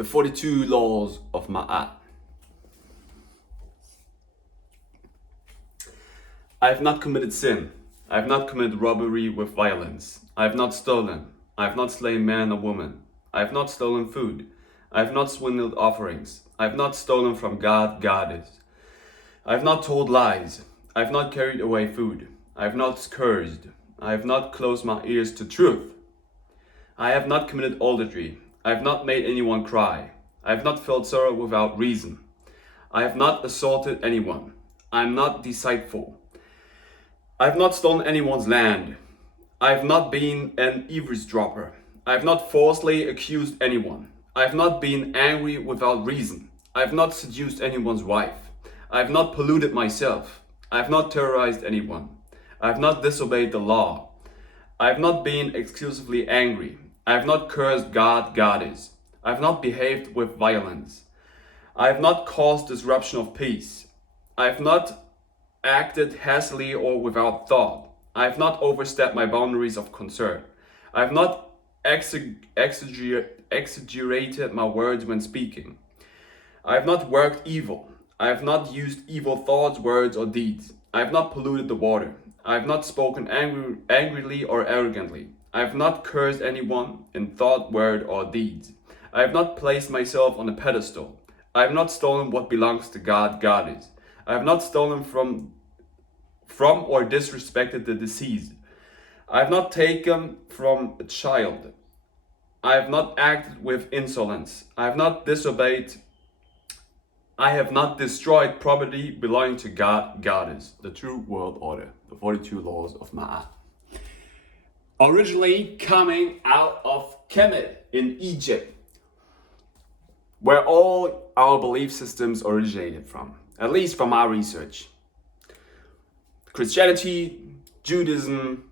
The 42 laws of Ma'at. I have not committed sin. I have not committed robbery with violence. I have not stolen. I have not slain man or woman. I have not stolen food. I have not swindled offerings. I have not stolen from God, goddess. I have not told lies. I have not carried away food. I have not cursed. I have not closed my ears to truth. I have not committed adultery. I have not made anyone cry. I have not felt sorrow without reason. I have not assaulted anyone. I am not deceitful. I have not stolen anyone's land. I have not been an eavesdropper. I have not falsely accused anyone. I have not been angry without reason. I have not seduced anyone's wife. I have not polluted myself. I have not terrorized anyone. I have not disobeyed the law. I have not been exclusively angry. I have not cursed God, goddess. I have not behaved with violence. I have not caused disruption of peace. I have not acted hastily or without thought. I have not overstepped my boundaries of concern. I have not exaggerated my words when speaking. I have not worked evil. I have not used evil thoughts, words, or deeds. I have not polluted the water. I have not spoken angrily or arrogantly. I have not cursed anyone in thought, word, or deeds. I have not placed myself on a pedestal. I have not stolen what belongs to God, goddess. I have not stolen from or disrespected the deceased. I have not taken from a child. I have not acted with insolence. I have not disobeyed. I have not destroyed property belonging to God, goddess. The true world order. The 42 laws of Ma'at. Originally coming out of Kemet in Egypt, where all our belief systems originated from, at least from our research. Christianity, Judaism,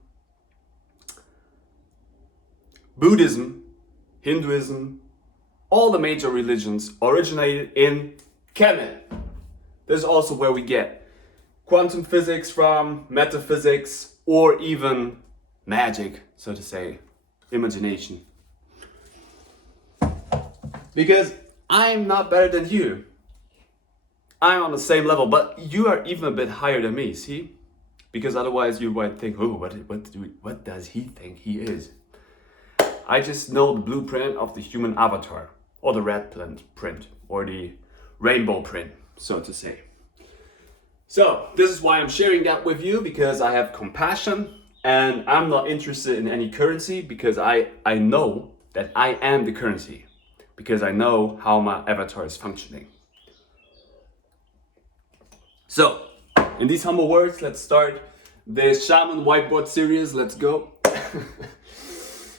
Buddhism, Hinduism, all the major religions originated in Kemet. This is also where we get quantum physics from, metaphysics, or even magic, so to say, imagination. Because I'm not better than you. I'm on the same level, but you are even a bit higher than me, see? Because otherwise you might think, oh, what does he think he is? I just know the blueprint of the human avatar, or the red print, or the rainbow print, so to say. So, this is why I'm sharing that with you, because I have compassion, and I'm not interested in any currency, because I know that I am the currency, because I know how my avatar is functioning. So, in these humble words, let's start the Shaman Whiteboard series. Let's go.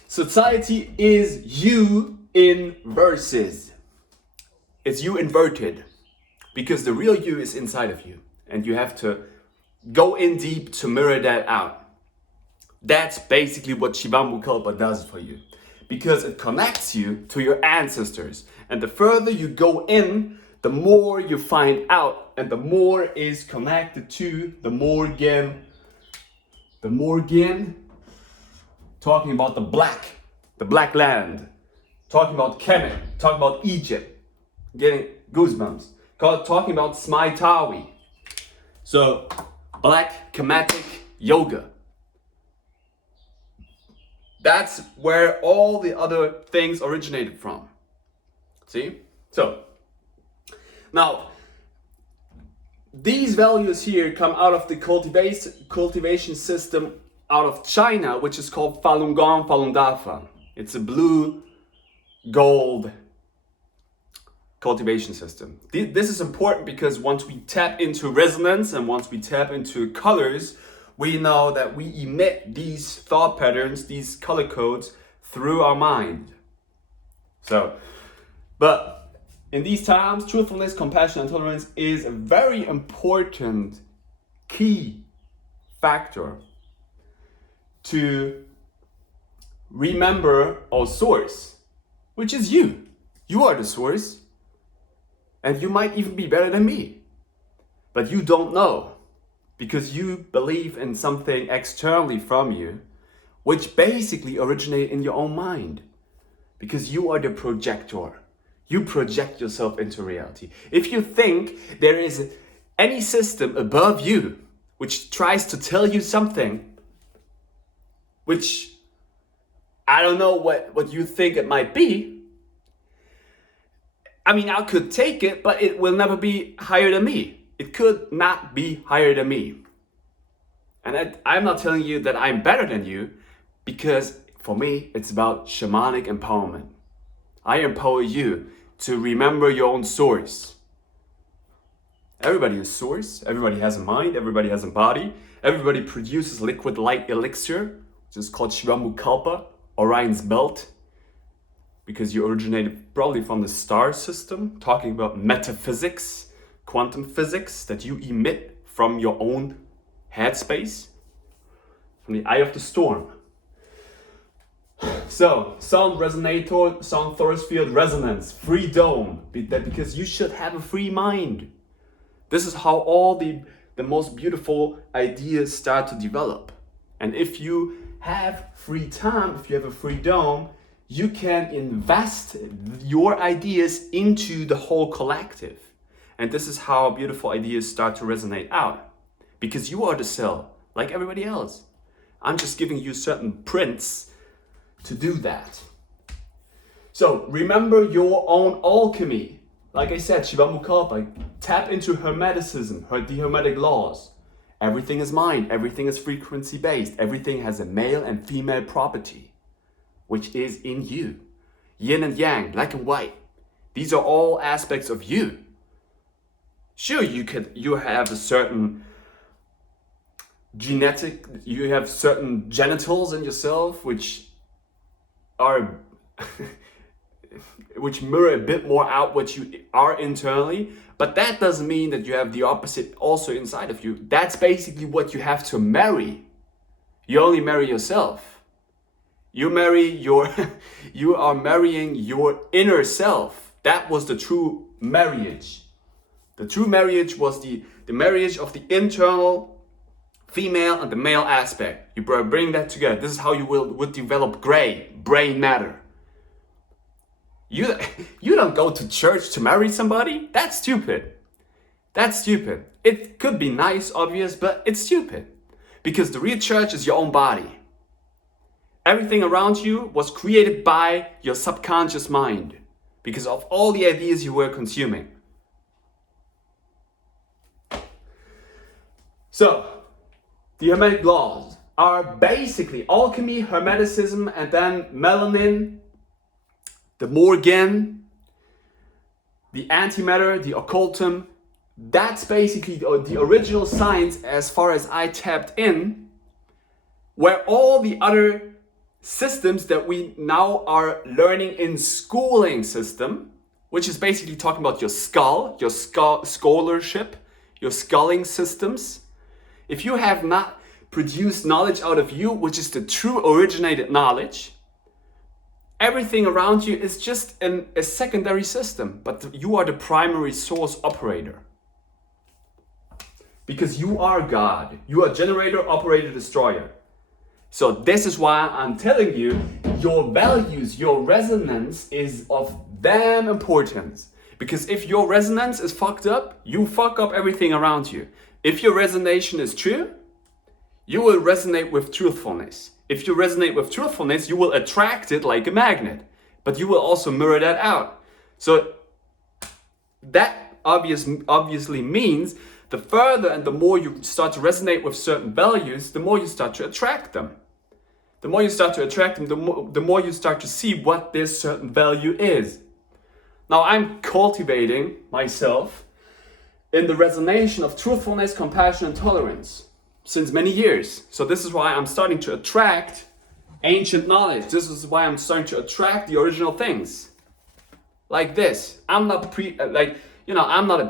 Society is you in verses. It's you inverted, because the real you is inside of you, and you have to go in deep to mirror that out. That's basically what Shivambukalpa does for you, because it connects you to your ancestors, and the further you go in, the more you find out, and the more is connected to the Morgan, talking about the black land, talking about Kemet, talking about Egypt, getting goosebumps, talking about Smaitawi. So, black Kemetic yoga. That's where all the other things originated from. See? So, now, these values here come out of the cultivation system out of China, which is called Falun Gong, Falun Dafa. It's a blue gold cultivation system. This is important because once we tap into resonance and once we tap into colors, we know that we emit these thought patterns, these color codes through our mind. So, but in these times, truthfulness, compassion, and tolerance is a very important key factor to remember our source, which is you. You are the source, and you might even be better than me, but you don't know because you believe in something externally from you, which basically originated in your own mind, because you are the projector. You project yourself into reality. If you think there is any system above you which tries to tell you something, which I don't know what you think it might be, I mean, I could take it, but it will never be higher than me. It could not be higher than me. And I'm not telling you that I'm better than you, because for me, it's about shamanic empowerment. I empower you to remember your own source. Everybody is source, everybody has a mind, everybody has a body, everybody produces liquid light elixir, which is called Shivamukkalpa, Orion's belt, because you originated probably from the star system, talking about metaphysics, quantum physics that you emit from your own headspace, from the eye of the storm. So, sound resonator, sound force field resonance, free dome, because you should have a free mind. This is how all the most beautiful ideas start to develop. And if you have free time, if you have a free dome, you can invest your ideas into the whole collective. And this is how beautiful ideas start to resonate out. Because you are the cell, like everybody else. I'm just giving you certain prints to do that. So remember your own alchemy. Like I said, Shivamukkalpa, tap into Hermeticism, the Hermetic laws. Everything is mind, everything is frequency based, everything has a male and female property, which is in you. Yin and yang, black and white. These are all aspects of you. Sure, you have a certain you have certain genitals in yourself which mirror a bit more out what you are internally, but that doesn't mean that you have the opposite also inside of you. That's basically what you have to marry. You only marry yourself. You are marrying your inner self. That was the true marriage. The true marriage was the marriage of the internal female and the male aspect. You bring that together. This is how you would develop brain matter. You don't go to church to marry somebody. That's stupid. That's stupid. It could be nice, obvious, but it's stupid. Because the real church is your own body. Everything around you was created by your subconscious mind because of all the ideas you were consuming. So, the Hermetic laws are basically alchemy, Hermeticism, and then melanin, the Morgan, the antimatter, the occultum. That's basically the original science as far as I tapped in, where all the other systems that we now are learning in schooling system, which is basically talking about your scholarship, your schooling systems. If you have not produced knowledge out of you, which is the true originated knowledge, everything around you is just a secondary system, but you are the primary source operator. Because you are God. You are generator, operator, destroyer. So this is why I'm telling you, your values, your resonance is of damn importance. Because if your resonance is fucked up, you fuck up everything around you. If your resonation is true, you will resonate with truthfulness. If you resonate with truthfulness, you will attract it like a magnet. But you will also mirror that out. So that obviously means the further and the more you start to resonate with certain values, the more you start to attract them. The more you start to attract them, the more you start to see what this certain value is. Now I'm cultivating myself in the resonation of truthfulness, compassion, and tolerance since many years. So this is why I'm starting to attract ancient knowledge. This is why I'm starting to attract the original things. Like this. I'm not a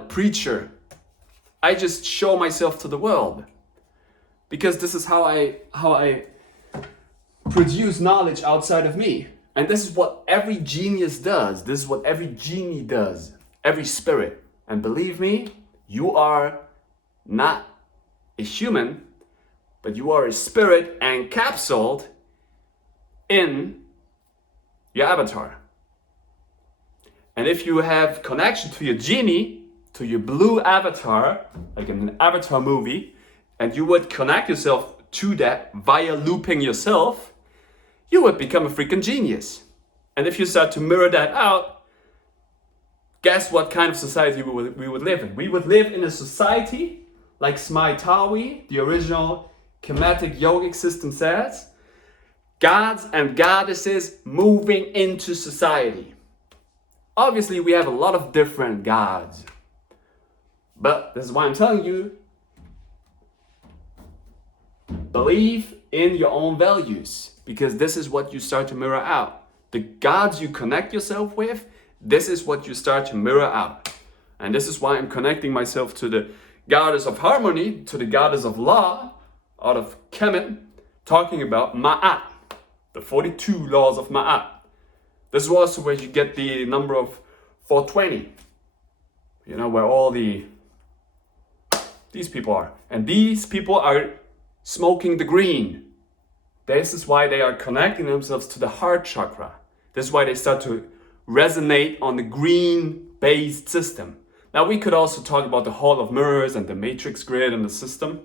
preacher. I just show myself to the world. Because this is how I produce knowledge outside of me. And this is what every genius does. This is what every genie does. Every spirit. And believe me, you are not a human, but you are a spirit encapsulated in your avatar. And if you have connection to your genie, to your blue avatar, like in an avatar movie, and you would connect yourself to that via looping yourself, you would become a freaking genius. And if you start to mirror that out, guess what kind of society we would live in? We would live in a society like Smaitawi, the original Kemetic yogic system says, gods and goddesses moving into society. Obviously, we have a lot of different gods. But this is why I'm telling you, believe in your own values, because this is what you start to mirror out. The gods you connect yourself with, this is what you start to mirror out. And this is why I'm connecting myself to the goddess of harmony, to the goddess of law, out of Kemet, talking about Ma'at, the 42 laws of Ma'at. This is also where you get the number of 420. You know, where all these people are. And these people are smoking the green. This is why they are connecting themselves to the heart chakra. This is why they start to resonate on the green-based system. Now, we could also talk about the Hall of Mirrors and the matrix grid and the system.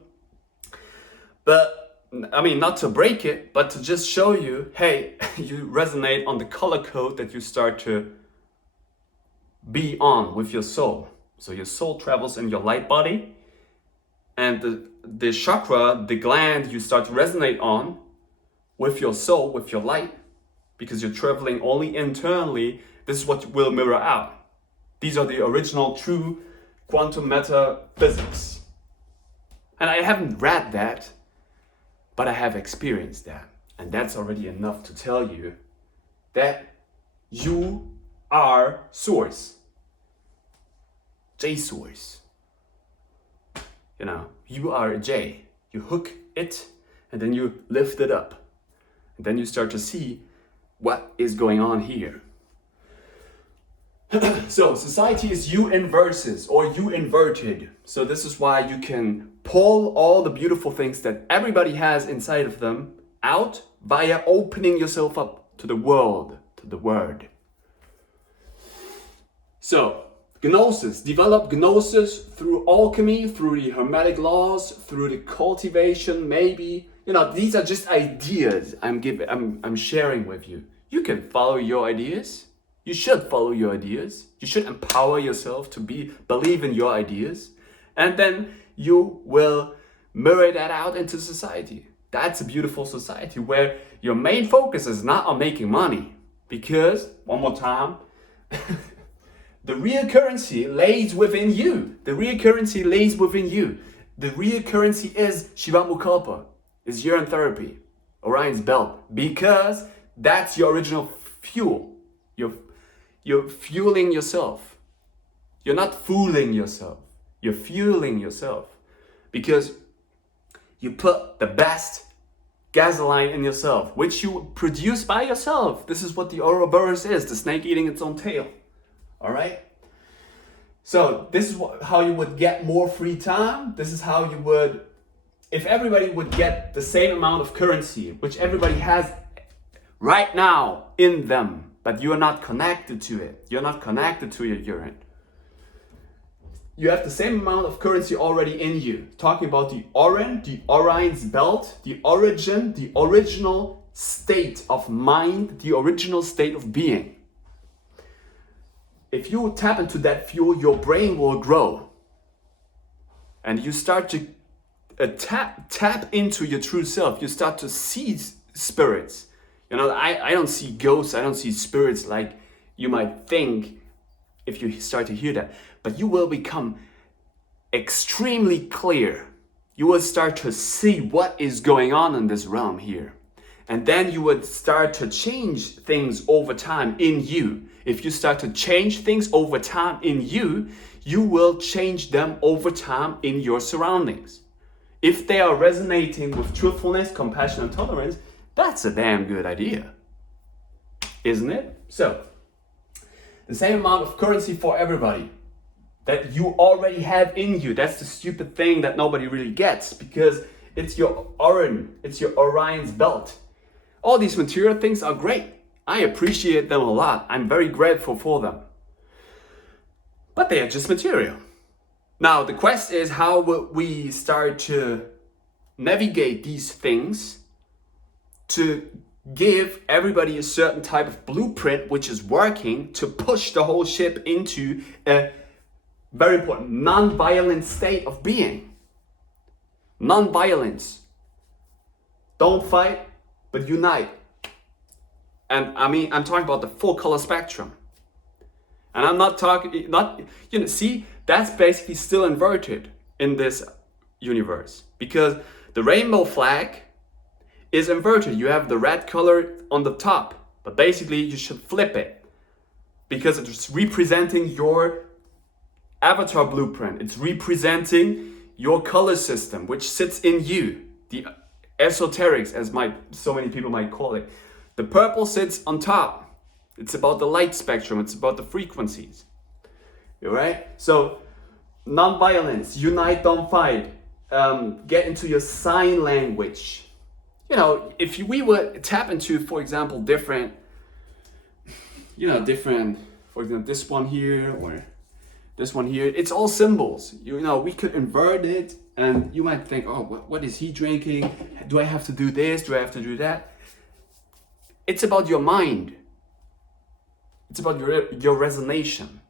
But, I mean, not to break it, but to just show you, hey, you resonate on the color code that you start to be on with your soul. So your soul travels in your light body, and the chakra, the gland you start to resonate on with your soul, with your light, because you're traveling only internally, this is what will mirror out. These are the original true quantum metaphysics. And I haven't read that, but I have experienced that. And that's already enough to tell you that you are source. J source. You know, you are a J. You hook it and then you lift it up. And then you start to see what is going on here. So society is you inverses or you inverted. So this is why you can pull all the beautiful things that everybody has inside of them out via opening yourself up to the world, to the word. So Gnosis, develop Gnosis through alchemy, through the Hermetic laws, through the cultivation, maybe. You know, these are just ideas I'm sharing with you. You can follow your ideas. You should follow your ideas. You should empower yourself to believe in your ideas. And then you will mirror that out into society. That's a beautiful society where your main focus is not on making money. Because, one more time, the real currency lays within you. The real currency lays within you. The real currency is Shivamukalpa, is urine therapy, Orion's belt, because that's your original fuel. You're fueling yourself. You're not fooling yourself. You're fueling yourself because you put the best gasoline in yourself, which you produce by yourself. This is what the Ouroboros is, the snake eating its own tail. All right? So this is how you would get more free time. This is how you would, if everybody would get the same amount of currency, which everybody has right now in them, but you are not connected to it. You're not connected to your urine. You have the same amount of currency already in you. Talking about the Orion's belt, the origin, the original state of mind, the original state of being. If you tap into that fuel, your brain will grow. And you start to tap into your true self. You start to see spirits. You know, I don't see ghosts, I don't see spirits like you might think if you start to hear that. But you will become extremely clear. You will start to see what is going on in this realm here. And then you would start to change things over time in you. If you start to change things over time in you, you will change them over time in your surroundings. If they are resonating with truthfulness, compassion, and tolerance, that's a damn good idea, isn't it? So, the same amount of currency for everybody that you already have in you. That's the stupid thing that nobody really gets because it's your Orion, it's your Orion's belt. All these material things are great. I appreciate them a lot. I'm very grateful for them. but they are just material. Now, the quest is how would we start to navigate these things to give everybody a certain type of blueprint which is working to push the whole ship into a very important non-violent state of being. Non-violence. Don't fight, but unite. And I'm talking about the full color spectrum. And I'm not talking, see, that's basically still inverted in this universe. Because the rainbow flag is inverted. You have the red color on the top, but basically you should flip it. Because it's representing your avatar blueprint. It's representing your color system, which sits in you. The esoterics, as so many people might call it. The purple sits on top. It's about the light spectrum. It's about the frequencies. All right? So, non-violence, unite, don't fight. Get into your sign language. If we would tap into, for example, different, for example, this one here or this one here, it's all symbols. We could invert it and you might think, oh, what is he drinking? Do I have to do this? Do I have to do that? It's about your mind. It's about your resonation.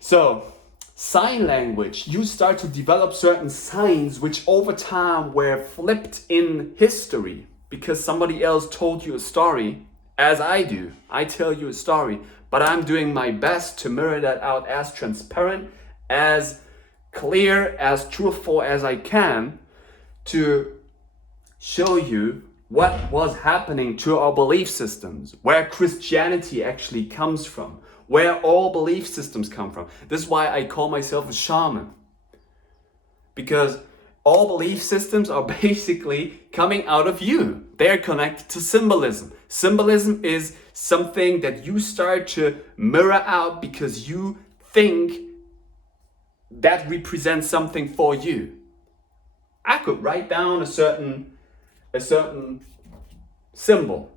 So, sign language, you start to develop certain signs which over time were flipped in history because somebody else told you a story, as I do. I tell you a story, but I'm doing my best to mirror that out as transparent, as clear, as truthful as I can to show you what was happening to our belief systems, where Christianity actually comes from, where all belief systems come from. This is why I call myself a shaman. Because all belief systems are basically coming out of you. They're connected to symbolism. Symbolism is something that you start to mirror out because you think that represents something for you. I could write down a certain symbol,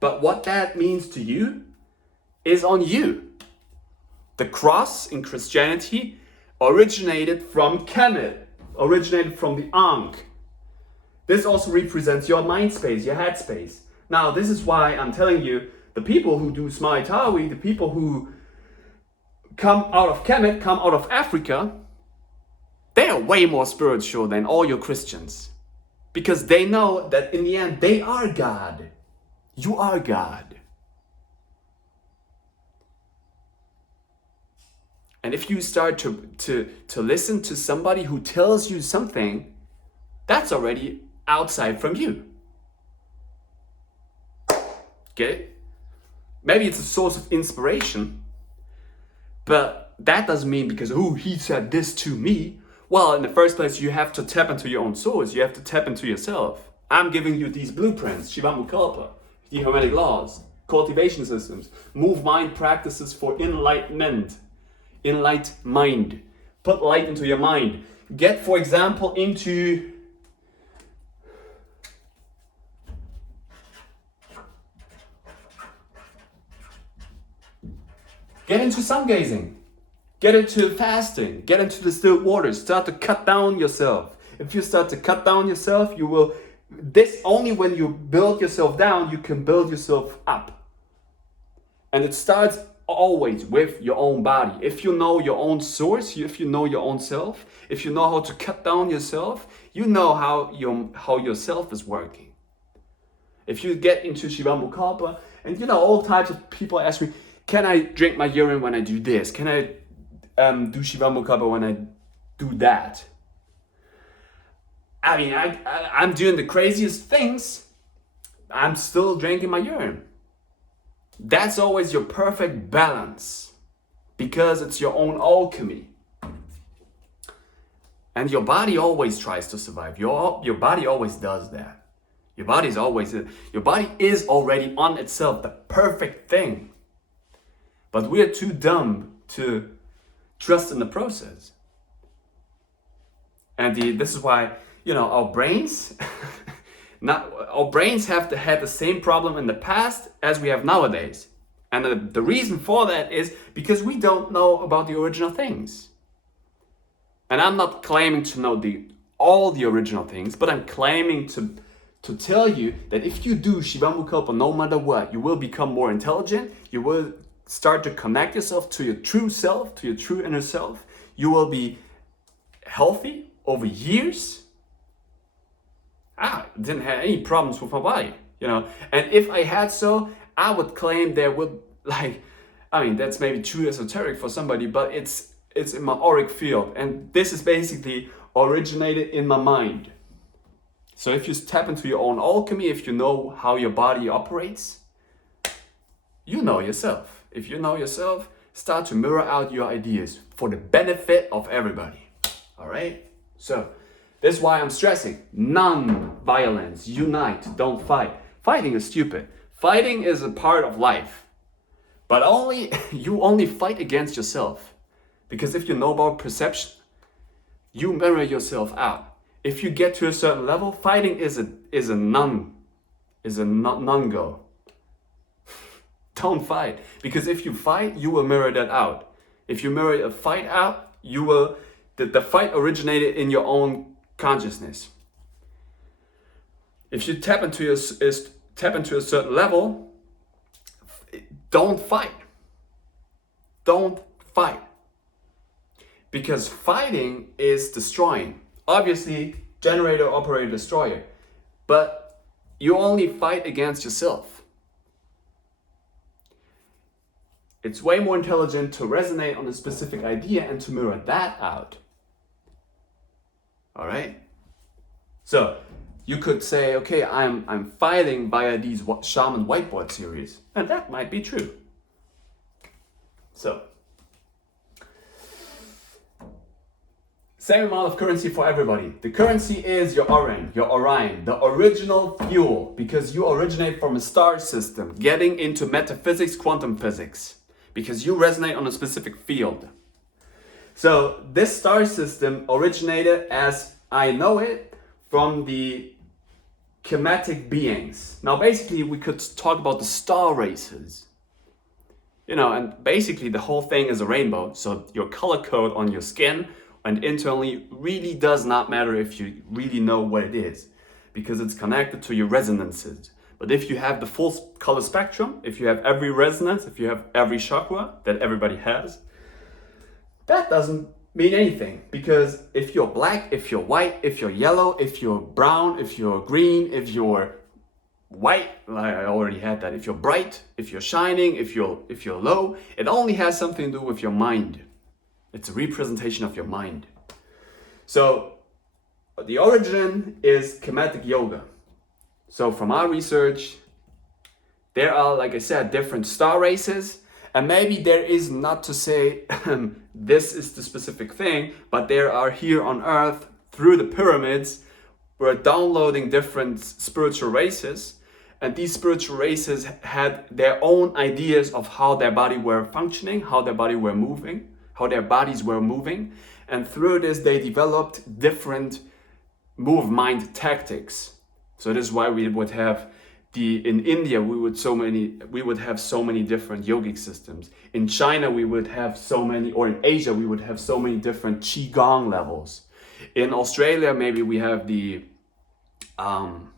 but what that means to you is on you. The cross in Christianity originated from Kemet, originated from the Ankh. This also represents your mind space, your head space. Now, this is why I'm telling you, the people who do Smaitawi, the people who come out of Kemet, come out of Africa, they are way more spiritual than all your Christians. Because they know that in the end, they are God. You are God. And if you start to listen to somebody who tells you something, that's already outside from you. Okay? Maybe it's a source of inspiration, but that doesn't mean because, oh, he said this to me. Well, in the first place, you have to tap into your own source. You have to tap into yourself. I'm giving you these blueprints, Shivamukalpa, the Hermetic laws, cultivation systems, move mind practices for enlightenment, enlight mind. Put light into your mind. Get, for example, into sun gazing. Get into fasting, get into the still waters, start to cut down yourself. If you start to cut down yourself, only when you build yourself down, you can build yourself up. And it starts always with your own body. If you know your own source, if you know your own self, if you know how to cut down yourself, you know how yourself is working. If you get into Shivamukalpa, and all types of people ask me, can I drink my urine when I do this? Can I do Shivamukalpa when I do that? I mean, I'm doing the craziest things. I'm still drinking my urine. That's always your perfect balance because it's your own alchemy. And your body always tries to survive. Your body always does that. Your body is already on itself the perfect thing. But we're too dumb to trust in the process. And this is why, our brains, our brains have had the same problem in the past as we have nowadays. And the reason for that is because we don't know about the original things. And I'm not claiming to know all the original things, but I'm claiming to tell you that if you do Shivamukalpa no matter what, you will become more intelligent, you will start to connect yourself to your true self, to your true inner self. You will be healthy over years. I didn't have any problems with my body, And if I had so, I would claim there would, that's maybe too esoteric for somebody, but it's in my auric field. And this is basically originated in my mind. So if you tap into your own alchemy, if you know how your body operates, you know yourself. If you know yourself, start to mirror out your ideas for the benefit of everybody. All right? So that's why I'm stressing non-violence, unite, don't fight. Fighting is stupid. Fighting is a part of life. But you only fight against yourself. Because if you know about perception, you mirror yourself out. If you get to a certain level, fighting is a non-go. Don't fight. Because if you fight, you will mirror that out. If you mirror a fight out, you will the fight originated in your own consciousness. If you tap into a certain level, don't fight. Don't fight. Because fighting is destroying. Obviously, generator, operator, destroyer. But you only fight against yourself. It's way more intelligent to resonate on a specific idea and to mirror that out. All right? So, you could say, okay, I'm fighting via these shaman whiteboard series. And that might be true. So, same amount of currency for everybody. The currency is your Orion, the original fuel, because you originate from a star system, getting into metaphysics, quantum physics, because you resonate on a specific field. So this star system originated, as I know it, from the chematic beings. Now basically we could talk about the star races. And basically the whole thing is a rainbow. So your color code on your skin and internally really does not matter if you really know what it is, because it's connected to your resonances. But if you have the full color spectrum, if you have every resonance, if you have every chakra that everybody has, that doesn't mean anything. Because if you're black, if you're white, if you're yellow, if you're brown, if you're green, if you're white, I already had that, if you're bright, if you're shining, if you're low, it only has something to do with your mind. It's a representation of your mind. So the origin is Kemetic yoga. So from our research, there are, like I said, different star races. And maybe there is not to say this is the specific thing, but there are here on Earth, through the pyramids, we're downloading different spiritual races. And these spiritual races had their own ideas of how their body were functioning, how their body were moving, how their bodies were moving. And through this, they developed different move mind tactics. So this is why we would have in India, we would have so many different yogic systems. In China, we would have so many, or in Asia, we would have so many different Qigong levels. In Australia, maybe we have the, I'm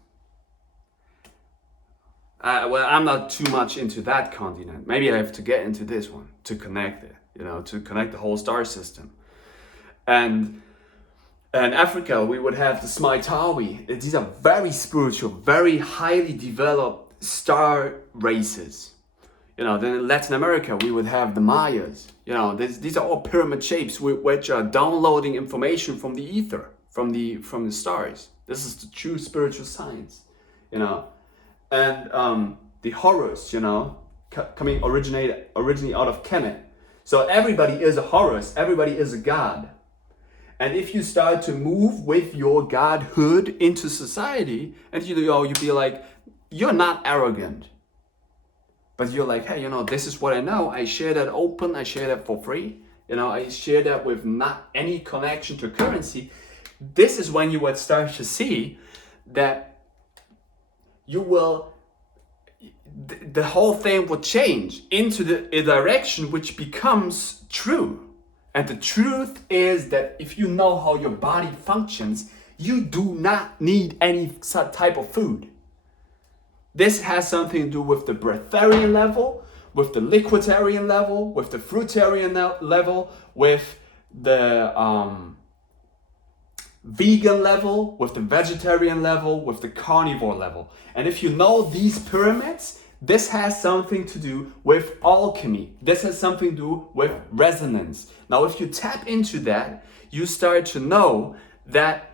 not too much into that continent. Maybe I have to get into this one to connect it, to connect the whole star system. And in Africa, we would have the Smaitawi. These are very spiritual, very highly developed star races. Then in Latin America, we would have the Mayas. These are all pyramid shapes which are downloading information from the ether, from the stars. This is the true spiritual science, And the Horus, coming originally out of Kemet. So everybody is a Horus, everybody is a god. And if you start to move with your godhood into society, and you be like, you're not arrogant, but you're like, hey, this is what I know. I share that open. I share that for free. I share that with not any connection to currency. This is when you would start to see that the whole thing will change into a direction which becomes true. And the truth is that if you know how your body functions, you do not need any type of food. This has something to do with the breatharian level, with the liquidarian level, with the fruitarian level, with the vegan level, with the vegetarian level, with the carnivore level. And if you know these pyramids, this has something to do with alchemy. This has something to do with resonance. Now, if you tap into that, you start to know that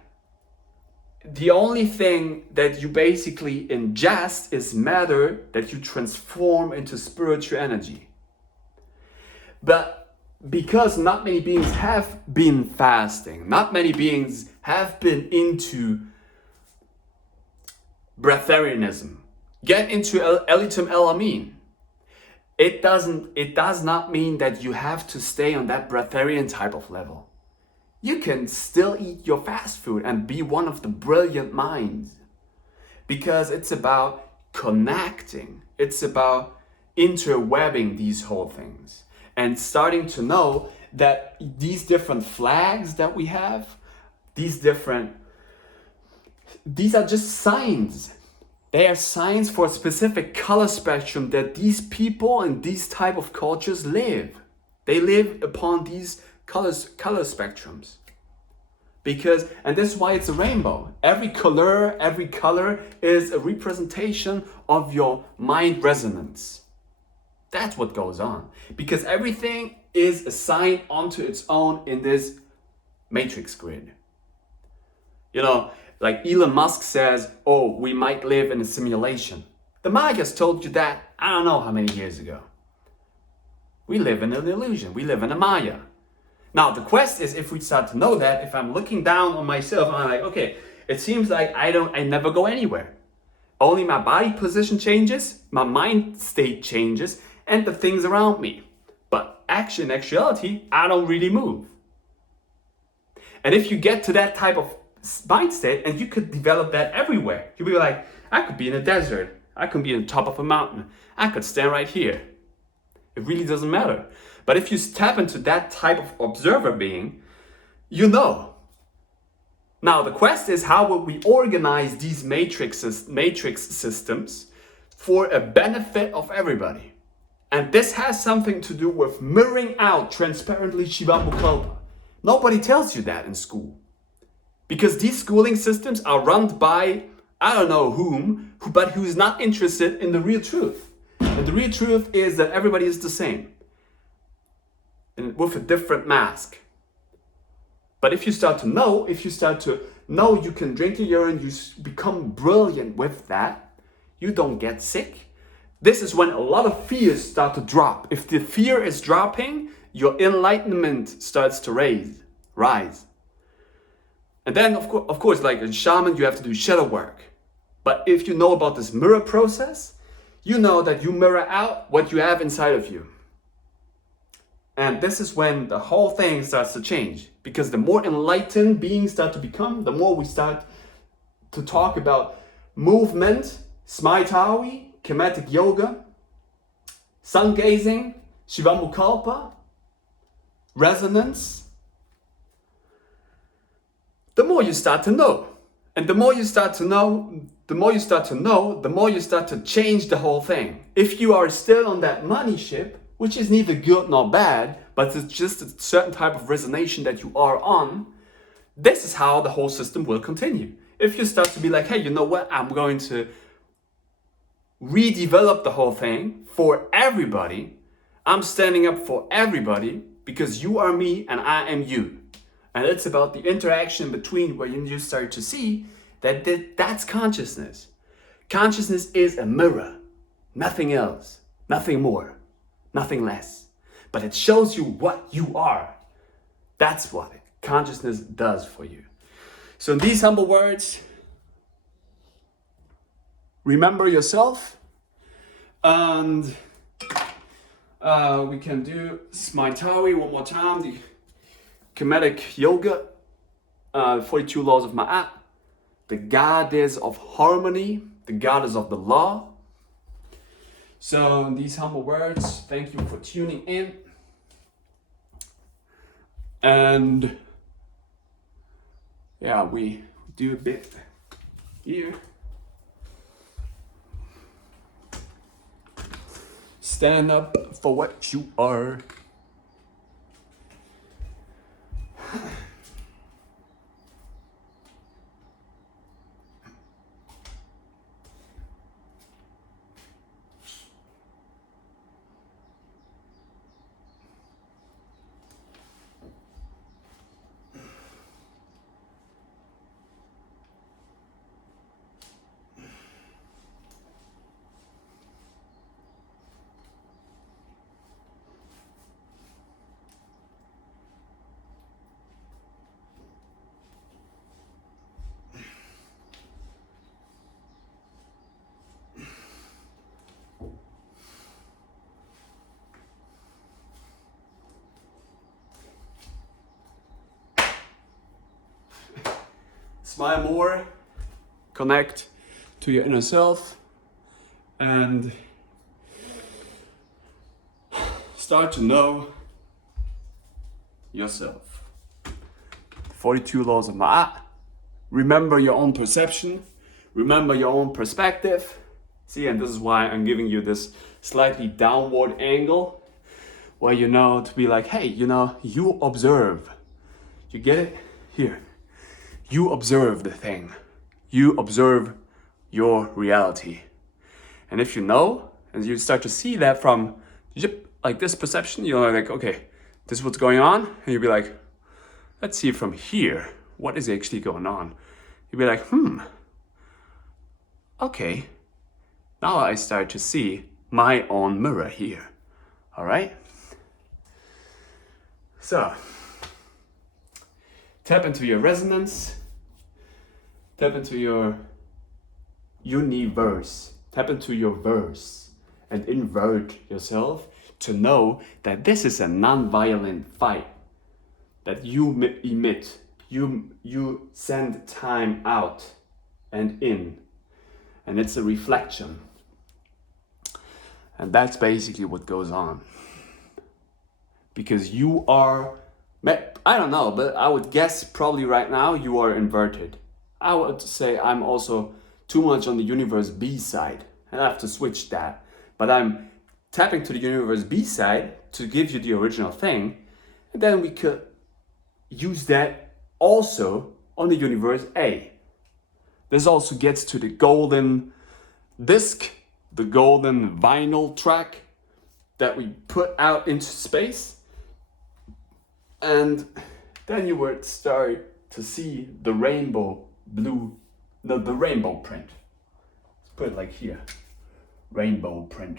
the only thing that you basically ingest is matter that you transform into spiritual energy. But because not many beings have been fasting, not many beings have been into breatharianism, get into elitum elamine. It does not mean that you have to stay on that breatharian type of level. You can still eat your fast food and be one of the brilliant minds, because it's about connecting. It's about interwebbing these whole things and starting to know that these different flags that we have, these are just signs. They are signs for a specific color spectrum that these people and these type of cultures live. They live upon these color spectrums. And this is why it's a rainbow. Every color is a representation of your mind resonance. That's what goes on. Because everything is assigned onto its own in this matrix grid. You know, like Elon Musk says, oh, we might live in a simulation. The Mayas told you that, I don't know how many years ago. We live in an illusion. We live in a Maya. Now, the quest is, if we start to know that, if I'm looking down on myself, I'm like, okay, it seems like I never go anywhere. Only my body position changes, my mind state changes, and the things around me. But in actuality, I don't really move. And if you get to that type of mind state, and you could develop that everywhere. You'll be like, I could be in a desert. I could be on top of a mountain. I could stand right here. It really doesn't matter. But if you tap into that type of observer being, you know. Now, the quest is, how will we organize these matrix systems for a benefit of everybody? And this has something to do with mirroring out transparently Shivamukalpa. Nobody tells you that in school. Because these schooling systems are run by, I don't know whom, but who's not interested in the real truth. And the real truth is that everybody is the same, and with a different mask. But if you start to know you can drink your urine, you become brilliant with that, you don't get sick. This is when a lot of fears start to drop. If the fear is dropping, your enlightenment starts to rise. And then, of course, like in shaman, you have to do shadow work. But if you know about this mirror process, you know that you mirror out what you have inside of you. And this is when the whole thing starts to change. Because the more enlightened beings start to become, the more we start to talk about movement, Smaitawi, Kemetic yoga, sun gazing, Shivamukalpa, resonance. The more you start to know. And the more you start to know, the more you start to change the whole thing. If you are still on that money ship, which is neither good nor bad, but it's just a certain type of resonation that you are on, this is how the whole system will continue. If you start to be like, hey, you know what? I'm going to redevelop the whole thing for everybody. I'm standing up for everybody because you are me and I am you. And it's about the interaction between where you start to see that that's consciousness. Consciousness is a mirror, nothing else, nothing more, nothing less. But it shows you what you are. That's what consciousness does for you. So in these humble words, remember yourself, and we can do Smaitawi one more time, the Kemetic yoga, 42 laws of Ma'at, the goddess of harmony, the goddess of the law. So these humble words, thank you for tuning in. And yeah, we do a bit here. Stand up for what you are. Smile more, connect to your inner self, and start to know yourself. 42 laws of Ma'at. Remember your own perception, remember your own perspective. See, and this is why I'm giving you this slightly downward angle, where to be like, hey, you observe. You get it? Here. You observe the thing. You observe your reality. And if and you start to see that from like this perception, you're like, okay, this is what's going on. And you'll be like, let's see from here, what is actually going on? You'll be like, okay, now I start to see my own mirror here. All right? So, tap into your resonance, tap into your universe, tap into your verse, and invert yourself to know that this is a non-violent fight that you emit. You send time out and in, and it's a reflection. And that's basically what goes on. Because you are, I don't know, but I would guess probably right now you are inverted. I would say I'm also too much on the universe B side, and I have to switch that. But I'm tapping to the universe B side to give you the original thing, and then we could use that also on the universe A. This also gets to the golden disc, the golden vinyl track that we put out into space. And then you would start to see the rainbow the rainbow print. Let's put it like here, rainbow print.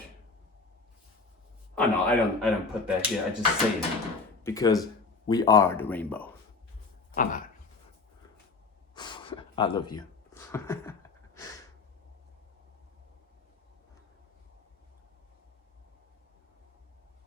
Oh no, I don't put that here. I just say it because we are the rainbow. I'm out. I love you.